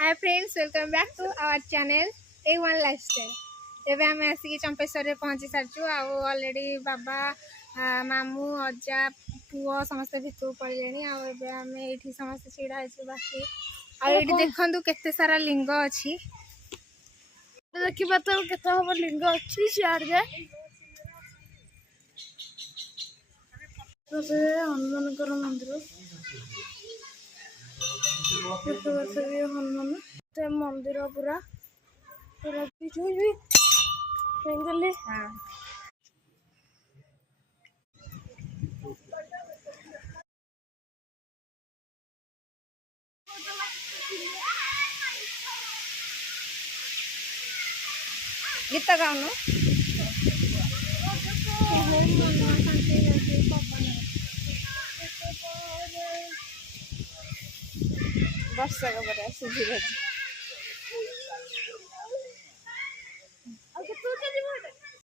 Hi friends, welcome back to our channel A1 lifestyle. एबे आम आसिक चंपेश्वर पहुँची सारी ऑलरेडी बाबा मामू अजा पुओ समस्ते भितर पड़े आम ये समस्त छिड़ा बाकी आई देखु केते सारा लिंग अच्छी देखा तो केत हम लिंग अच्छी सियाड़े हनुमान मंदिर हनुमान मंदिर पूरा पूरा बेंगली गीत गाउन वर्षा सुधी